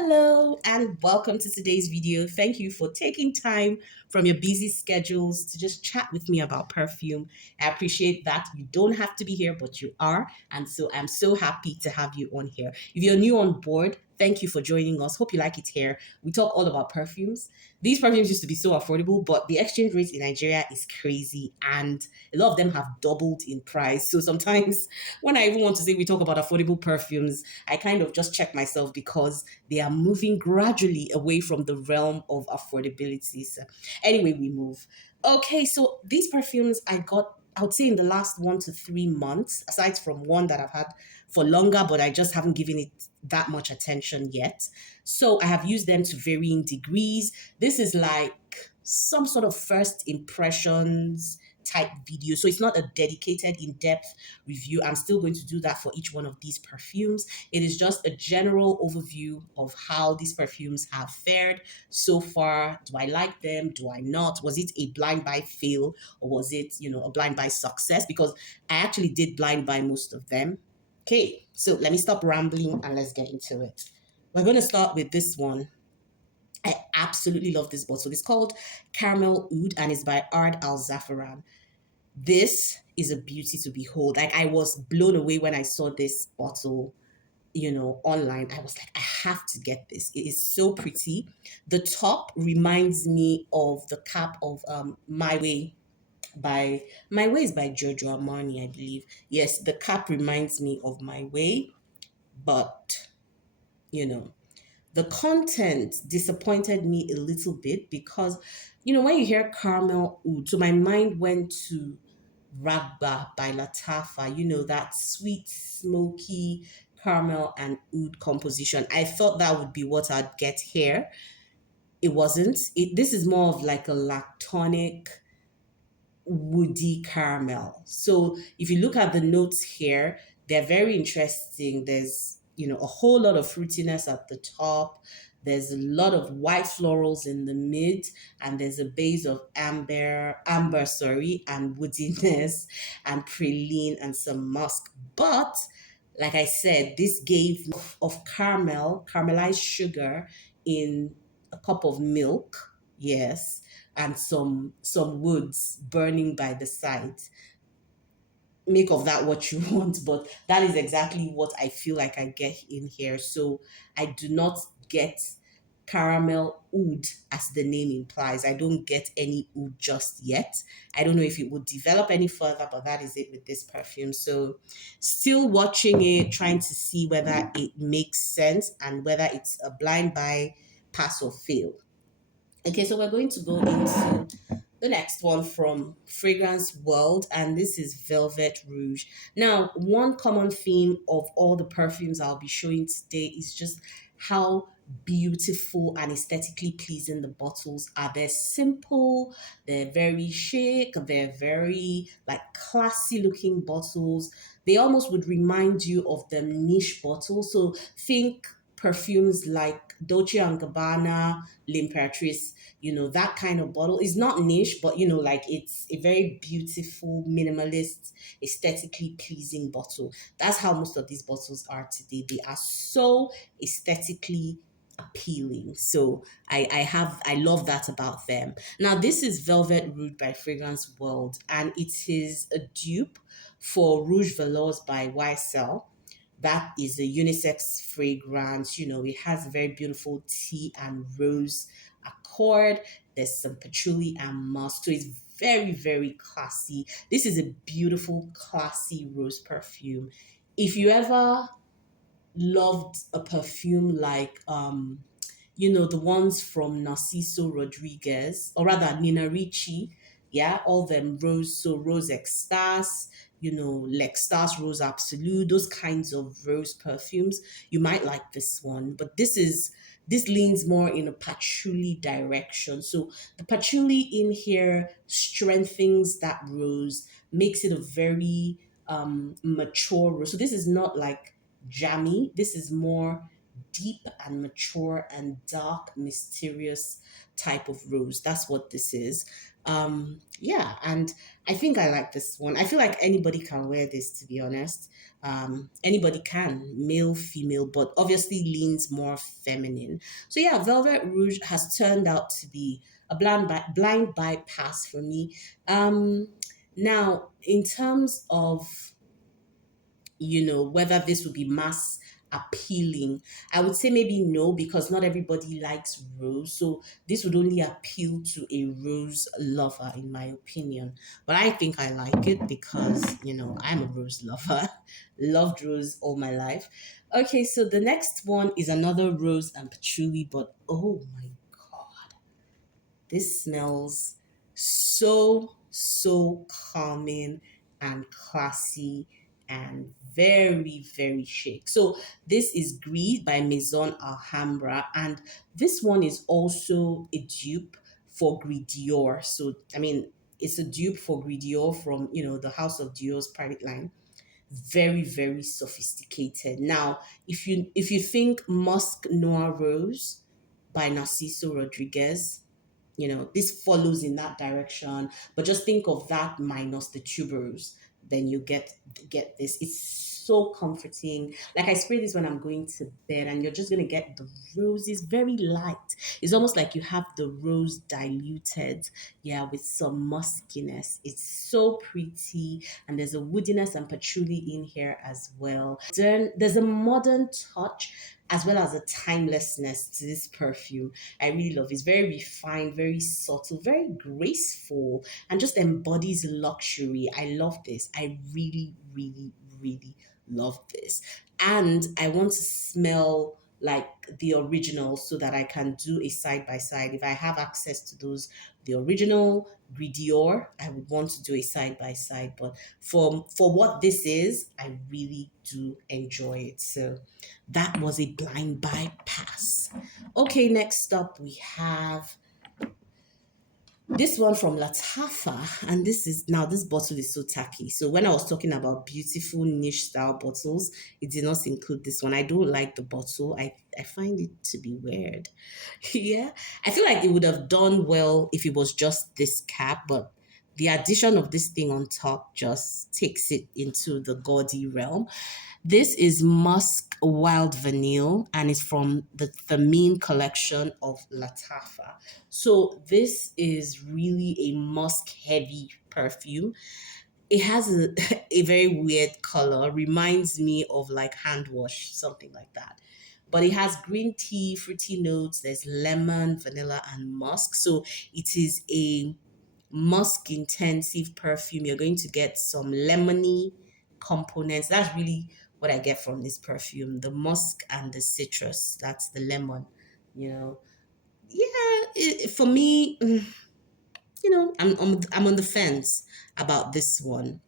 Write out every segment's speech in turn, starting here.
Hello and welcome to today's video. Thank you for taking time from your busy schedules to just chat with me about perfume. I appreciate that. You don't have to be here, but you are. And so I'm so happy to have you on here. If you're new on board, thank you for joining us. Hope you like it here. We talk all about perfumes. These perfumes used to be so affordable, but the exchange rate in Nigeria is crazy and a lot of them have doubled in price. So sometimes when I even want to say we talk about affordable perfumes, I kind of just check myself because they are moving gradually away from the realm of affordability. So anyway, we move. Okay, so these perfumes I got, I would say in the last 1 to 3 months, aside from one that I've had for longer, but I just haven't given it that much attention yet. So I have used them to varying degrees. This is like some sort of first impressions type video. So it's not a dedicated in-depth review. I'm still going to do that for each one of these perfumes. It is just a general overview of how these perfumes have fared so far. Do I like them? Do I not? Was it a blind buy fail or was it, a blind buy success? Because I actually did blind buy most of them. Okay, so let me stop rambling and let's get into it. We're going to start with this one. I absolutely love this bottle. It's called Caramel Oud and it's by Ard Al Zaffaran. This is a beauty to behold. Like I was blown away when I saw this bottle, online. I was like, I have to get this. It is so pretty. The top reminds me of the cap of My Way is by Giorgio Armani, I believe. Yes, the cap reminds me of My Way, but you know, the content disappointed me a little bit because, when you hear caramel oud, so my mind went to Rabba by Latafa, that sweet, smoky caramel and oud composition. I thought that would be what I'd get here. It wasn't. This is more of like a lactonic, woody caramel. So if you look at the notes here, they're very interesting. There's, a whole lot of fruitiness at the top. There's a lot of white florals in the mid, and there's a base of amber, sorry, and woodiness and praline and some musk. But like I said, this gave of caramelized sugar in a cup of milk. Yes, and some woods burning by the side. Make of that what you want, but that is exactly what I feel like I get in here. So I do not get caramel oud as the name implies. I don't get any oud just yet. I don't know if it would develop any further, but that is it with this perfume. So still watching it, trying to see whether it makes sense and whether it's a blind buy, pass or fail. Okay, so we're going to go into the next one from Fragrance World, and this is Velvet Rouge. Now, one common theme of all the perfumes I'll be showing today is just how beautiful and aesthetically pleasing the bottles are. They're simple, they're very chic, they're very like classy looking bottles. They almost would remind you of the niche bottles. So think perfumes like Dolce& and Gabbana, L'Imperatrice, that kind of bottle is not niche, but like it's a very beautiful, minimalist, aesthetically pleasing bottle. That's how most of these bottles are today. They are so aesthetically appealing. So I love that about them. Now this is Velvet Rouge by Fragrance World, and it is a dupe for Rouge Velours by YSL. That is a unisex fragrance. It has a very beautiful tea and rose accord. There's some patchouli and musk. So it's very, very classy. This is a beautiful, classy rose perfume. If you ever loved a perfume like the ones from Narciso Rodriguez, or rather Nina Ricci, yeah, all them rose, so Rose Extase, L'Extase Rose Absolute, those kinds of rose perfumes, you might like this one. But this leans more in a patchouli direction. So the patchouli in here strengthens that rose, makes it a very mature rose. So this is not like jammy. This is more deep and mature and dark, mysterious type of rose. That's what this is. Yeah, and I think I like this one. I feel like anybody can wear this, to be honest. Anybody can, male, female, but obviously leans more feminine. So yeah, Velvet Rouge has turned out to be a blind bypass for me. Now, in terms of whether this would be mass appealing, I would say maybe no, because not everybody likes rose. So this would only appeal to a rose lover, in my opinion. But I think I like it because, I'm a rose lover. Loved rose all my life. Okay, so the next one is another rose and patchouli, but oh my God, this smells so calming and classy and very, very chic. So this is Grease by Maison Alhambra, and this one is also a dupe for Gris Dior. So I mean, it's a dupe for Gris Dior from the House of Dior's private line. Very, very sophisticated. Now, if you think Musk Noir Rose by Narciso Rodriguez, this follows in that direction, but just think of that minus the tubers, then you get this. It's so comforting. Like, I spray this when I'm going to bed, and you're just going to get the roses, very light. It's almost like you have the rose diluted, yeah, with some muskiness. It's so pretty, and there's a woodiness and patchouli in here as well. Then there's a modern touch as well as a timelessness to this perfume. I really love it. It's very refined, very subtle, very graceful, and just embodies luxury. I love this. I really, really, really love this. And I want to smell like the original so that I can do a side by side. If I have access to those, the original Gris Dior, I would want to do a side by side. But for what this is, I really do enjoy it. So that was a blind bypass. Okay, next up we have this one from Latafa, and this bottle is so tacky. So when I was talking about beautiful niche style bottles, it did not include this one. I don't like the bottle. I find it to be weird. Yeah, I feel like it would have done well if it was just this cap, but the addition of this thing on top just takes it into the gaudy realm. This is Musk Wild Vanille, and it's from the Thameen collection of Latafa. So this is really a musk heavy perfume. It has a very weird color, reminds me of like hand wash, something like that. But it has green tea, fruity notes, there's lemon, vanilla, and musk. So it is a musk intensive perfume. You're going to get some lemony components. That's really what I get from this perfume, the musk and the citrus. That's the lemon, you know. Yeah, for me, I'm on the fence about this one.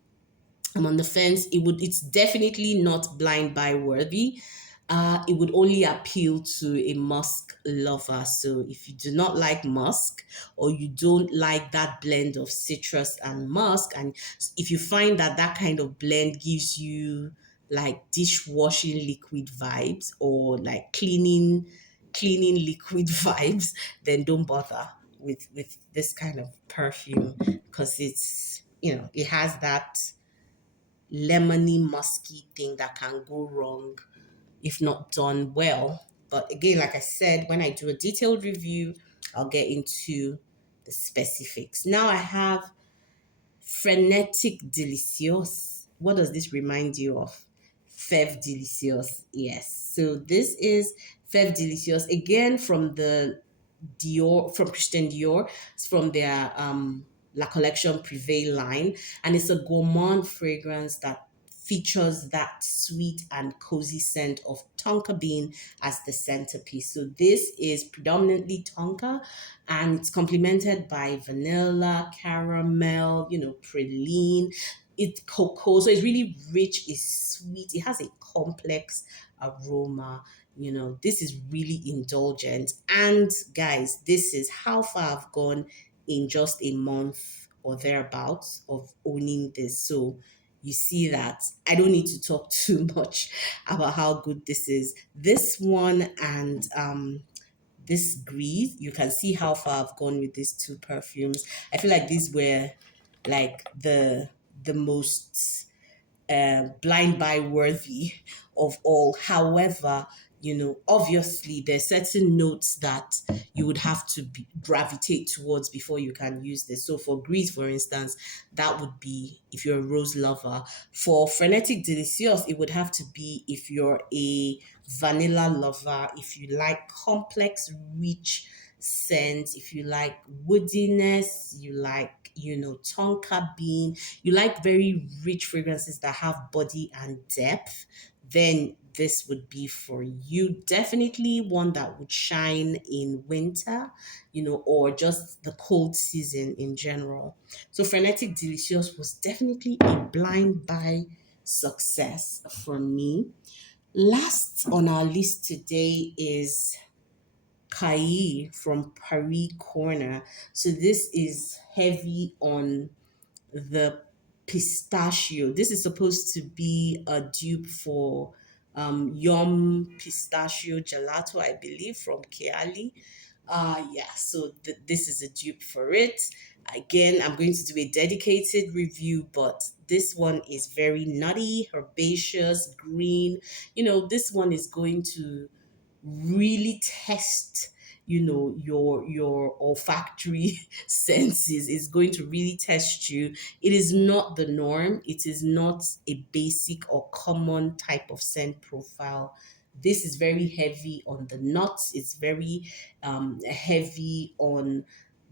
I'm on the fence. It's definitely not blind buy worthy. It would only appeal to a musk lover. So if you do not like musk, or you don't like that blend of citrus and musk, and if you find that that kind of blend gives you like dishwashing liquid vibes, or like cleaning liquid vibes, then don't bother with this kind of perfume, because it has that lemony, musky thing that can go wrong if not done well. But again, like I said, when I do a detailed review, I'll get into the specifics. Now I have Frenetic Delicious. What does this remind you of? Fève Delicious. Yes. So this is Fève Delicious, again from the Dior, from Christian Dior. It's from their La Collection Privé line, and it's a gourmand fragrance that features that sweet and cozy scent of tonka bean as the centerpiece. So this is predominantly tonka, and it's complemented by vanilla, caramel, praline, it's cocoa. So it's really rich, it's sweet, it has a complex aroma. This is really indulgent. And guys, this is how far I've gone in just a month or thereabouts of owning this. So you see that I don't need to talk too much about how good this is. This one and this Grease, you can see how far I've gone with these two perfumes. I feel like these were like the most blind buy worthy of all. However, obviously there's certain notes that you would have to gravitate towards before you can use this. So for Grease, for instance, that would be if you're a rose lover. For Frenetic Delicious, it would have to be if you're a vanilla lover, if you like complex, rich scents, if you like woodiness, you like, tonka bean, you like very rich fragrances that have body and depth, then this would be for you. Definitely one that would shine in winter, or just the cold season in general. So Frenetic Delicious was definitely a blind buy success for me. Last on our list today is Kai from Paris Corner. So this is heavy on the pistachio. This is supposed to be a dupe for Yum Pistachio Gelato, I believe, from Kiali. Yeah, so this is a dupe for it. Again, I'm going to do a dedicated review, but this one is very nutty, herbaceous, green. This one is going to really test your olfactory senses. Is going to really test you. It is not the norm. It is not a basic or common type of scent profile. This is very heavy on the nuts. It's very heavy on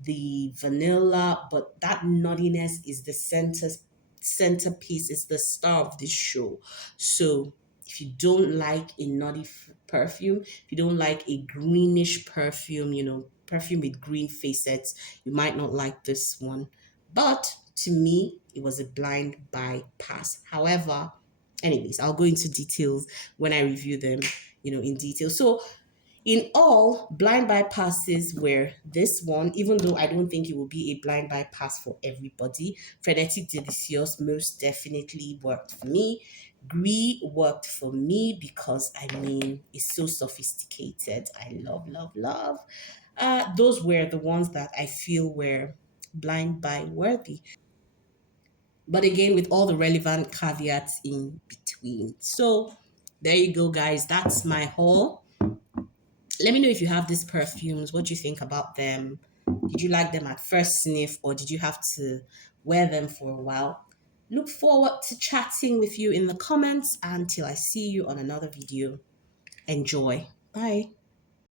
the vanilla, but that nuttiness is the centerpiece, is the star of this show. So if you don't like a nutty perfume, if you don't like a greenish perfume, perfume with green facets, you might not like this one. But to me, it was a blind bypass. However, anyways, I'll go into details when I review them, in detail. So in all, blind bypasses were this one, even though I don't think it will be a blind bypass for everybody. Frenetic Delicious most definitely worked for me. Gris worked for me because, it's so sophisticated. I love, love, love. Those were the ones that I feel were blind buy worthy. But again, with all the relevant caveats in between. So there you go, guys. That's my haul. Let me know if you have these perfumes. What do you think about them? Did you like them at first sniff, or did you have to wear them for a while? Look forward to chatting with you in the comments. Until I see you on another video. Enjoy. Bye.